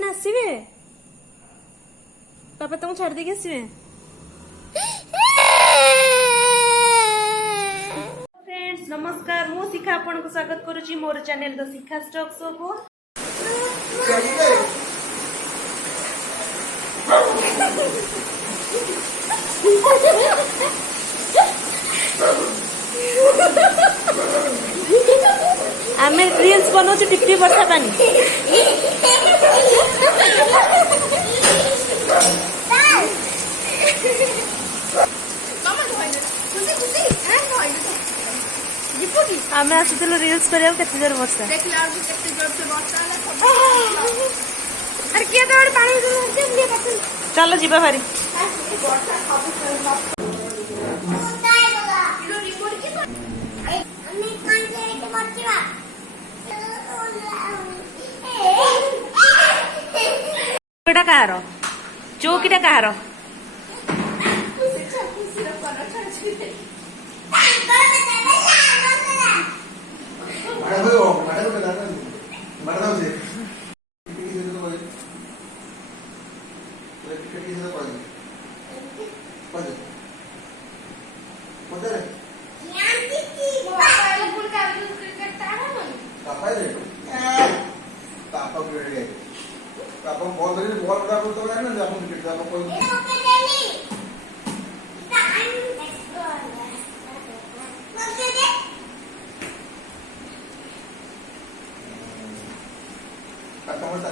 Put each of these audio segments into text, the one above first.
ना आसवे पापा तुमको छाड़ देके आसवे। फ्रेंड्स नमस्कार, मु शिखा आपन को स्वागत करुची मोर channel the Shikha stock show को। आमे रील्स बनाउछु टिप्टी वर्षा पानी। आमे आसुथिलु रील्स करिया केते जोर वर्षा देखला केते जोर से वर्षा आला। अरे के दौड़ पानी दे चलो जीवा भारी। कहार चौकीटा कहार आपण बॉल तरी बॉल बड़ा बोलतो काय ना आपण क्रिकेट चा आपण आता मत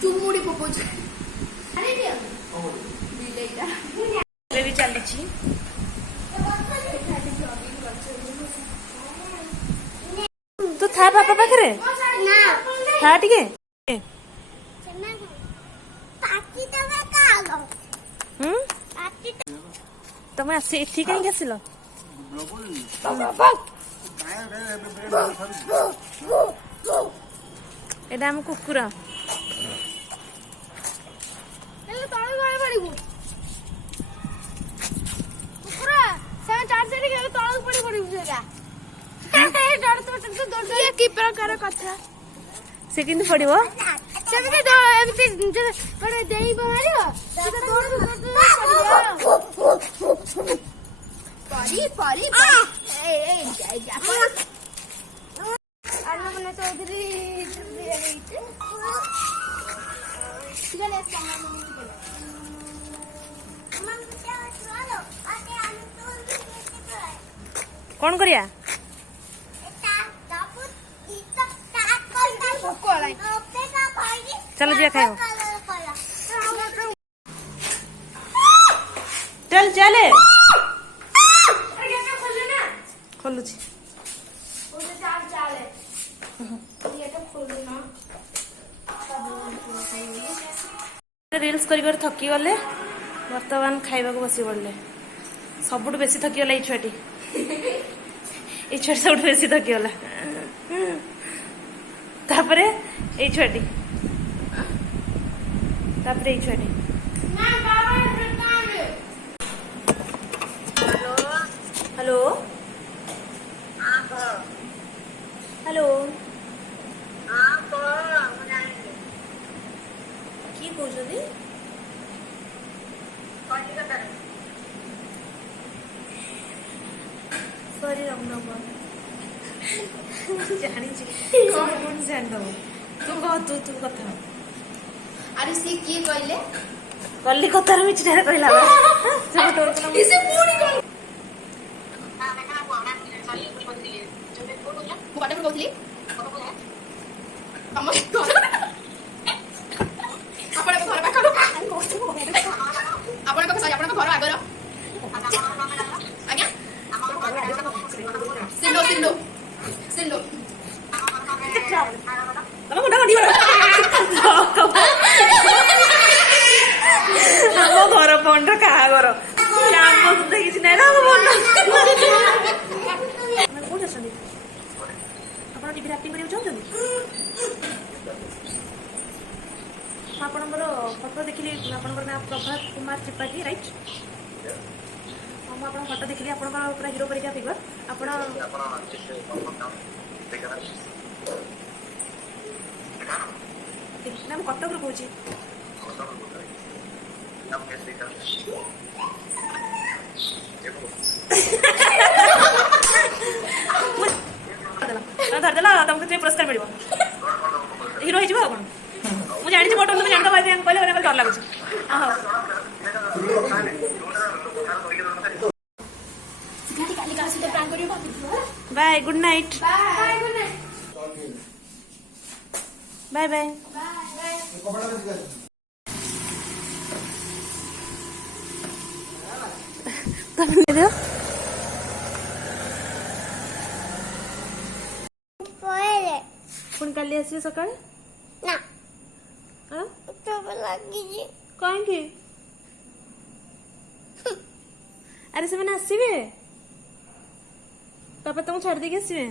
चुमुड़ी पपोज भी चली तू था पापा पाखरे था टिके तुम आसी एठी कहीं आसिल एटा हम कुकुर कथा से किन पड़िबो कौन करिया चलो जिया खाओ चल चले खोलु छी रील्स कर थकी गले बर्तमान खाइबा को बसी पड़ले सबुठ बेसी थकी गला छुआटी ये छुआ सब बेसी थकी गला तापरे ये छुआटी तापरे ये छुआटी हेलो हेलो की कहते सॉरी रामनगर जानी कौन जान तू कह तू कथा अरे सी किए कहले कल्ली कथार मिछटारे कहला जब तोर को इसे पूरी कर बाटा को कहली हम आपण को घर पाखा आपण को सही आपण को घर आगर आज्ञा सिंडो सिंडो सिंडो हम मुंडा गडी हम घर पंड का घर काम देखि नै ना बोल कोन छथि आपण टीवी एक्टिंग करियो चाहथि ଆପଣଙ୍କର ଫଟୋ ଦେଖିଲି ଆପଣଙ୍କର ନାଁ ପ୍ରଭାତ କୁମାର ତ୍ରିପାଠୀ ରାଇଟ୍? ମୁଁ ଆପଣଙ୍କ ଫଟୋ ଦେଖିଲି ଆପଣଙ୍କର ପୁରା ହିରୋ ପରିକା ଫିଗର ଆପଣ ନା ମୁଁ କଟକରୁ କହୁଛି। ଧରିଦେଲା ତମକୁ ସେଥିପାଇଁ ପୁରସ୍କାର ମିଳିବ ହିରୋ ହେଇଯିବ ଆଉ କଣ। ମୁଁ ଜାଣିଛି ଫଟୋ ତମେ ଜାଣିଦବ କହିଲେ ଡର ଲାଗୁଛି। ହଉ କାଲି କାହା ସହିତ ପ୍ଲାନ୍ କରିବ bye good night bye good night bye bye. କପଡ଼ା ବେଶୀ ତମେ ଦିଅ ପୁଣି କାଲି ଆସିବେ ସକାଳେ ନା ଆଁ? ସବୁ ଲାଗିଛି କାହିଁକି? ଆରେ ସେମାନେ ଆସିବେ ବାପା ତମକୁ ଛାଡ଼ି ଦେଇକି ଆସିବେ।